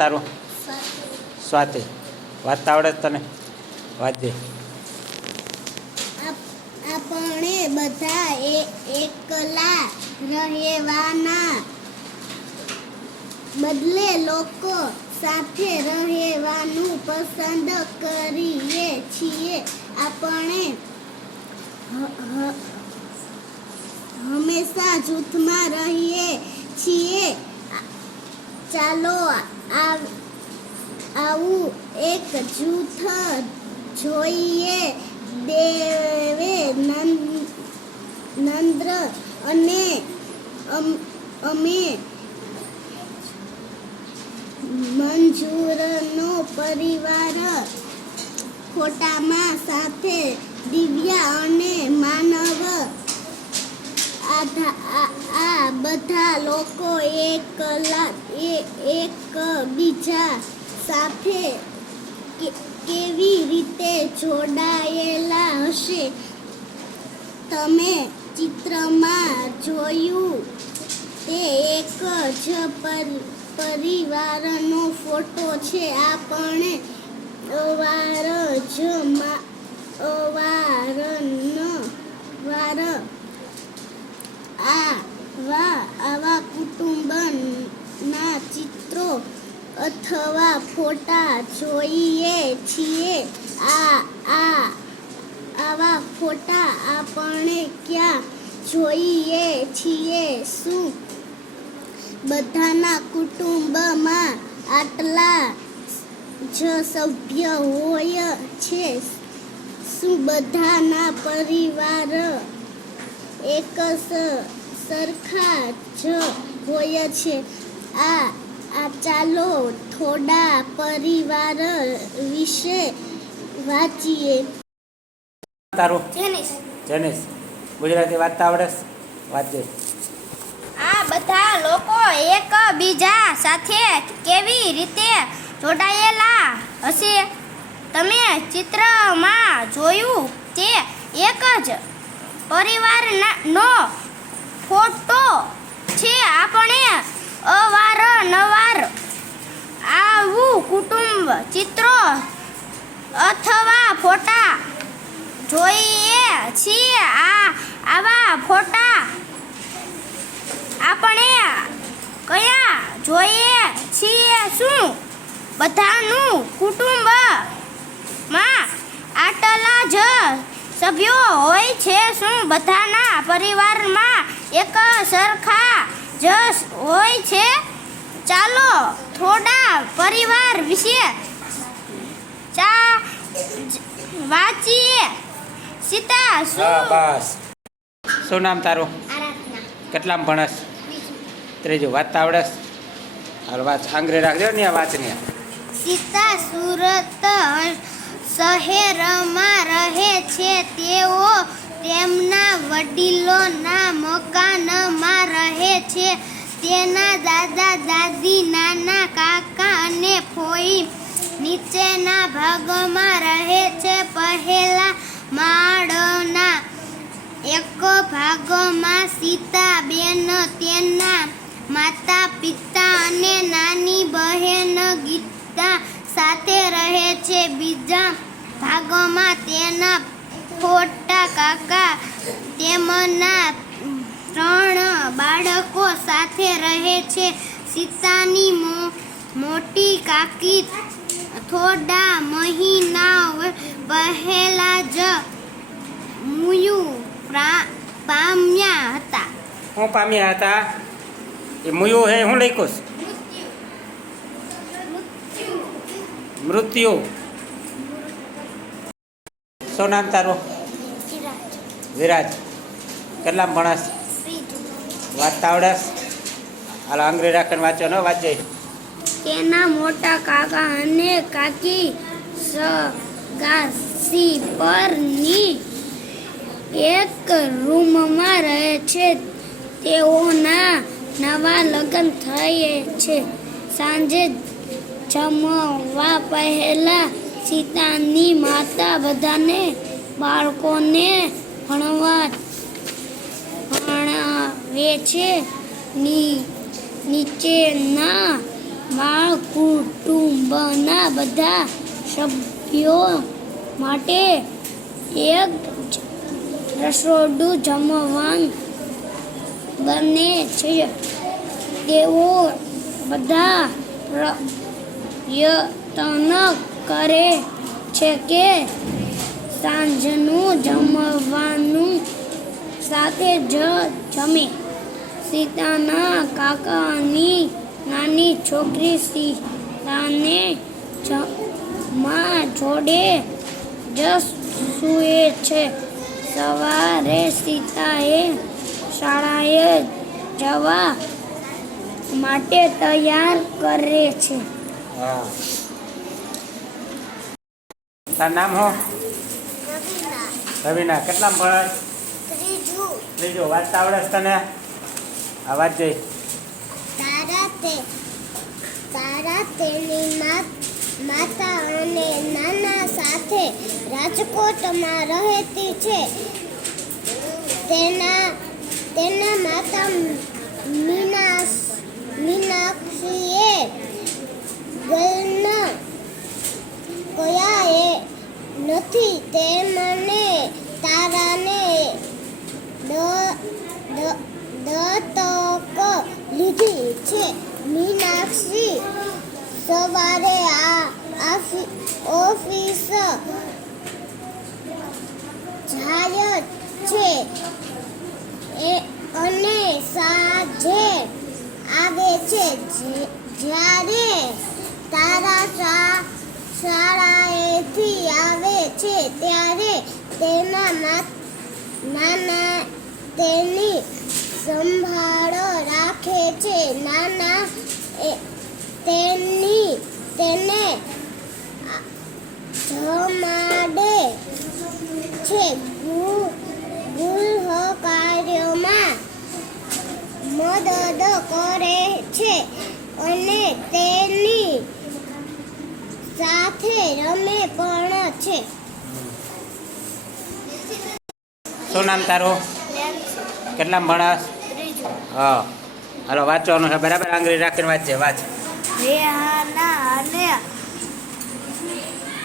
તારું સ્વાતિ વાંચતા આવડે તને? વાંચજે. આપણે બધા એકલા રહેવાના બદલે લોકો સાથે રહેવાનું પસંદ કરીએ છીએ. આપણે હંમેશા જૂથમાં રહીએ છીએ. ચાલો આવું એક જૂથ જોઈએ. દેવેન્દ્ર અને અમે મંજૂરનો પરિવાર ફોટામાં સાથે દિવ્યા અને માનવ આ બધા લોકો એકબીજા સાથે કેવી રીતે જોડાયેલા હશે? તમે ચિત્રમાં જોયું તે એક જ પરિવારનો ફોટો છે. આપણે અવારનવાર આવા કુટુંબના ચિત્રો અથવા ફોટા જોઈએ છીએ. આવા ફોટા આપણે ક્યાં જોઈએ છીએ? શું બધાના કુટુંબમાં આટલા જ સભ્ય હોય છે? શું બધાના પરિવાર એક સરખા જ હોય છે? ચાલો થોડા પરિવાર વિશે વાંચીએ. તારું જેનિસ ગુજરાતી વાંચતા આવડે? વાંચજે. આ બધા લોકો એકબીજા સાથે કેવી રીતે જોડાયેલા હશે? તમે ચિત્રમાં જોયું તે એક જ પરિવારનો ફોટો છે. આપણે અવારનવાર આવું કુટુંબ ચિત્રો અથવા ફોટા જોઈએ છીએ. આવા ફોટા આપણે ક્યાં જોઈએ છીએ? શું બધાનું કુટુંબમાં આટલા જ સભ્યો હોય છે? શું બધાના પરિવારમાં એક સરખા જ હોય છે? ચાલો થોડા પરિવાર વિશે વાંચીએ. સીતા બસ. શું નામ તારું? કેટલામાં ભણસ? ત્રીજું. વાંચતા આવડે? હાલ વાંચ. આંગળી રાખજો ને વાંચની. સીતા સુરત શહેરમાં રહે છે. તેઓ તેમના વડીલોના મકાનમાં રહે છે. તેના દાદા દાદી, નાના કાકા અને ફોઈ નીચેના ભાગમાં રહે છે. પહેલા માળના એક ભાગમાં સીતાબેન તેના માતા પિતા અને નાની બહેન ગીતા સાથે રહે છે. બીજા ભાગમાં તેના મોટા કાકા તેમના 3 બાળકો સાથે રહે છે. સીતાની મોટી કાકી થોડા મહિનાઓ પહેલા જ મૃત્યુ પામ્યા હતા. હું પામ્યા હતા? એ મુયો હે હું લખ્યું? મૃત્યુ. શું નામ તારું? વિરાજ. કેટલામાં ભણસ? વાંચતા આવડે? હાલ આંગળી રાખીને વાંચો ને વાંચે. તેના મોટા કાકા અને કાકી સગાસી પરની એક રૂમમાં રહે છે. તેઓના નવા લગ્ન થયે છે. સાંજે જમવા પહેલા સીતાની માતા બધાને બાળકોને ભણાવે છે. નીચેના માં કુટુંબના બધા સભ્યો માટે એક જ રસોડું જમવાનું બને છે. તેઓ બધા પ્રયત્ન કરે છે કે સાંજનું જમવાનું સાથે જ જમે. સીતાના કાકાની નાની છોકરી સીતાને માં જોડે જ સૂએ છે. સવારે સીતાએ શાળાએ જવા માટે તૈયાર કરે છે. હા. તારું નામ શું? રવિના. કેટલામાં ભણસ? ત્રીજું. વાંચતા આવડે છે તને? આ વાત જોઈ. તારા તેની માતા અને નાના સાથે રાજકોટમાં રહેતી છે. તેના માતા મીનાક્ષીએ ગલન કયા નથી. તે મને તારાને દત્તક લીધી છે. મીનાક્ષી સવારે ઓફિસ જાય છે અને સાંજે આવે છે. જ્યારે તારા શાળાએથી આવે છે ત્યારે તેના નાના તેની સંભાળ રાખે છે. નાના તેને જમાડે છે. ગૃહ કાર્યોમાં મદદ કરે છે અને તેની સાથે રમે પણ છે. શું નામ તારું? કેટલામાં ભણસ? હા. હાલો વાંચવાનું છે બરાબર. આંગળી રાખીને વાંચજે. વાંચ. રેહાના અને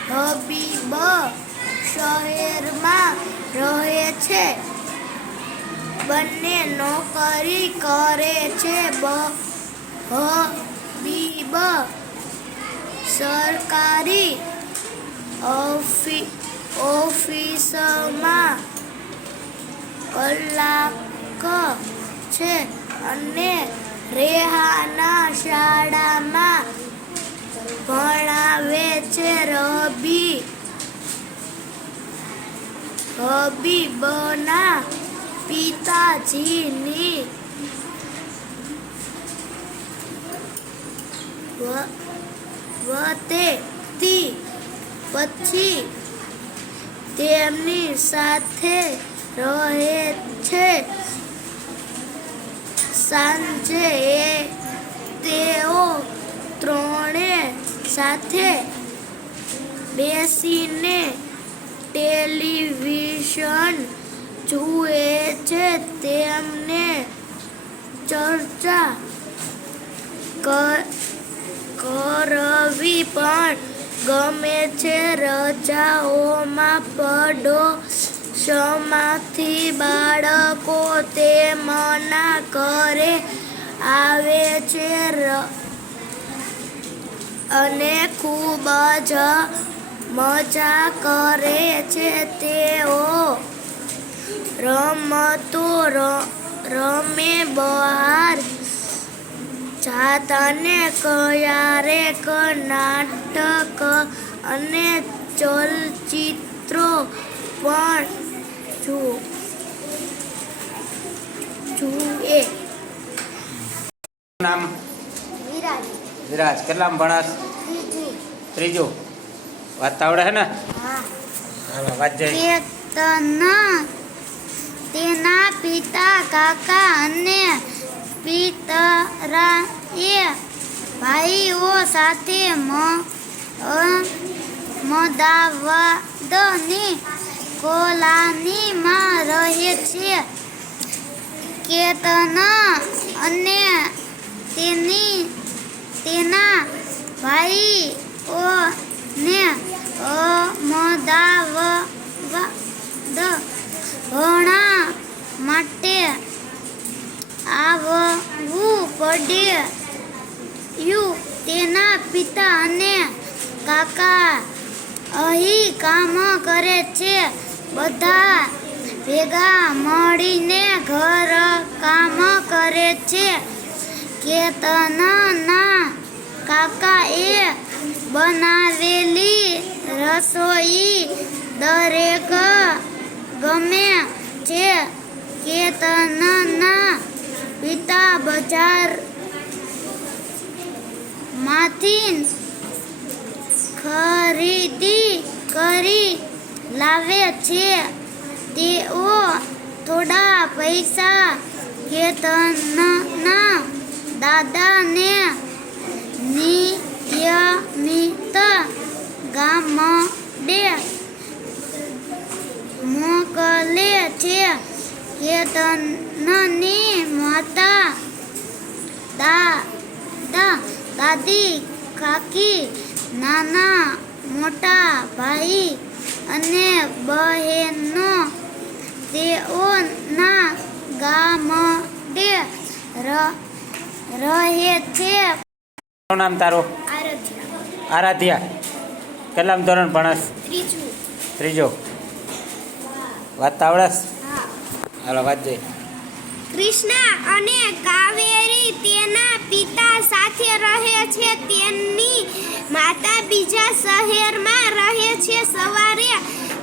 હબીબ શહેરમાં રહે છે. બંને નોકરી કરે છે. હબીબ સરકારી ઓફિસમાં કલાક છે અને રેહાના શાળામાં ભણાવે છે. હબીબના પિતાજીની વતેતી પછી તેમની સાથે રહે છે. સાંજે તેઓ ત્રણે સાથે બેસીને ટેલિવિઝન જુએ છે. તેમને ચર્ચા કરવી પણ ગમે છે. રજાઓમાં પડોશમાંથી બાળકો તેમના ઘરે આવે છે અને ખૂબ જ મજા કરે છે. તેઓ રમતો રમે, બહાર જાતાને ક્યારેક નાટક અને ચલચિત્રો પણ જુએ. નામ? વિરાજ. વિરાજ. કેટલામાં ભણસ? ત્રીજું. વાંચતા આવડે છે ને? હા. હાલો વાંચજે. તેના પિતા, કાકા અને પિતરાએ ભાઈઓ સાથે અમદાવાદની કોલોનીમાં રહે છે. કેતન અને તેની તેના ભાઈઓને અમદાવાદ ભણવા માટે આવવું પડ્યું. તેના પિતા અને કાકા અહીં કામ કરે છે. બધા ભેગા મળીને ઘર કામ કરે છે. કેતનના કાકાએ બનાવેલી રસોઈ દરેક ગમે છે. કેતનના પિતા બજારમાંથી ખરીદી કરી લાવે છે. તેઓ થોડા પૈસા કેતનના દાદાને નિયમિત ગામડે મોકલે છે. કેતનની માતા, દાદી, કાકી, નાના મોટા ભાઈ અને બહેનો તેઓના ગામડે રહે છે. શું નામ તારું? આરાધ્યા. કેટલામ ધોરણ ભણસ? ત્રીજો. વાંચતા આવડસ? હાલો વાંચજે. કૃષ્ણ અને કાવેરી તેના પિતા સાથે રહે છે. તેની માતા બીજા શહેરમાં રહે છે. સવારે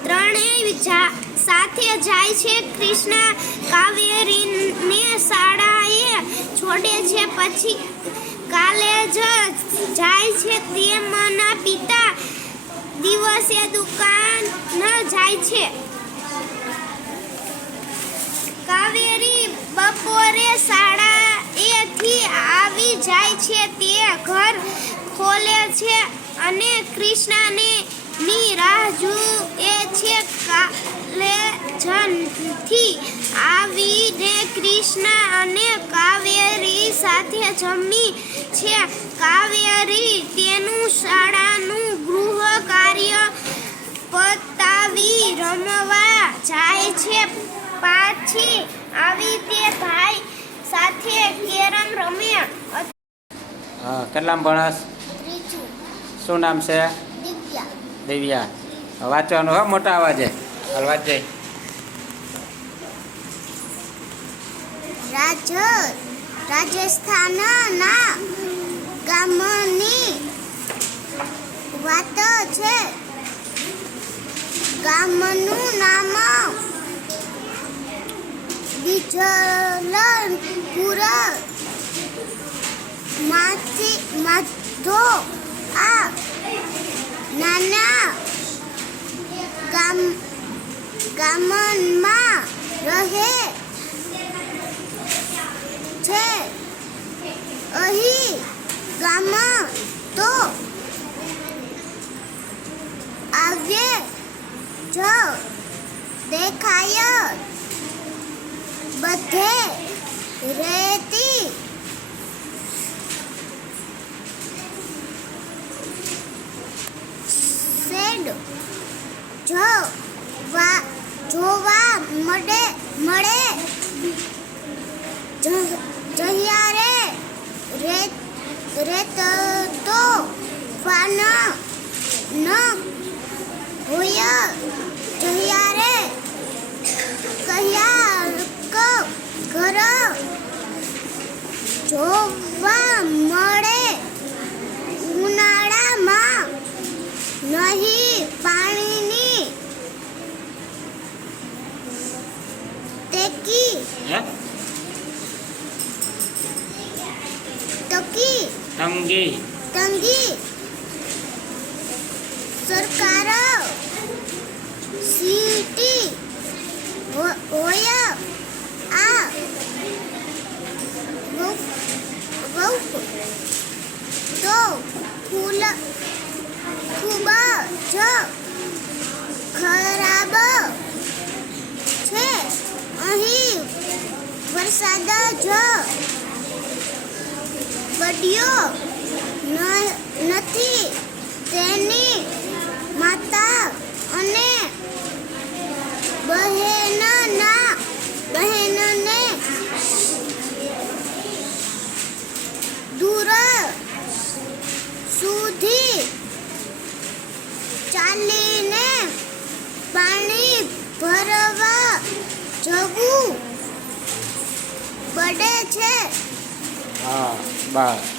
ત્રણેય સાથે જાય છે. કૃષ્ણ કાવેરીને શાળાએ છોડે છે. પછી કોલેજ જાય છે. તેમના પિતા દિવસે દુકાન જાય છે. કાવેરી બપોરે શાળાએથી આવી જાય છે. તે ઘર ખોલે છે અને કૃષ્ણને ની રાહ જુએ છે. કોલેજથી આવીને કૃષ્ણ અને કાવેરી સાથે જમી છે. કાવેરી તેનું શાળાનું ગૃહ કાર્ય પતાવી રમવા જાય છે. પાછી આવી તે ભાઈ સાથે કેરમ રમે. હા, કેટલામ ભણસ? શું નામ છે? દિવ્યા. વાંચવાનું હો મોટા અવાજે. હાલ વાંચજે. રાજસ્થાનના ગામની વાત છે. ગામનું નામ વિજલપુર. માધો આ નાના ગામમાં રહે છે. અહીં ગામ તો આવે જ દેખાય. બધે રહેતી શેડ જોવા મળે. જ્યારે રેતો ફાન ન હોય ત્યારે કયાક ઘર જોવા મળે. ઉનાળામાં નહીં પાણીની તંગી સરકાર સિટી હોય. આ તો ખૂબ જ ખરાબ છે. અહીં વરસાદ જ પડ્યો નથી. તેની માતા અને બહેનને દૂર સુધી ચાલીને પાણી ભરવા જવું પડે છે. હા બસ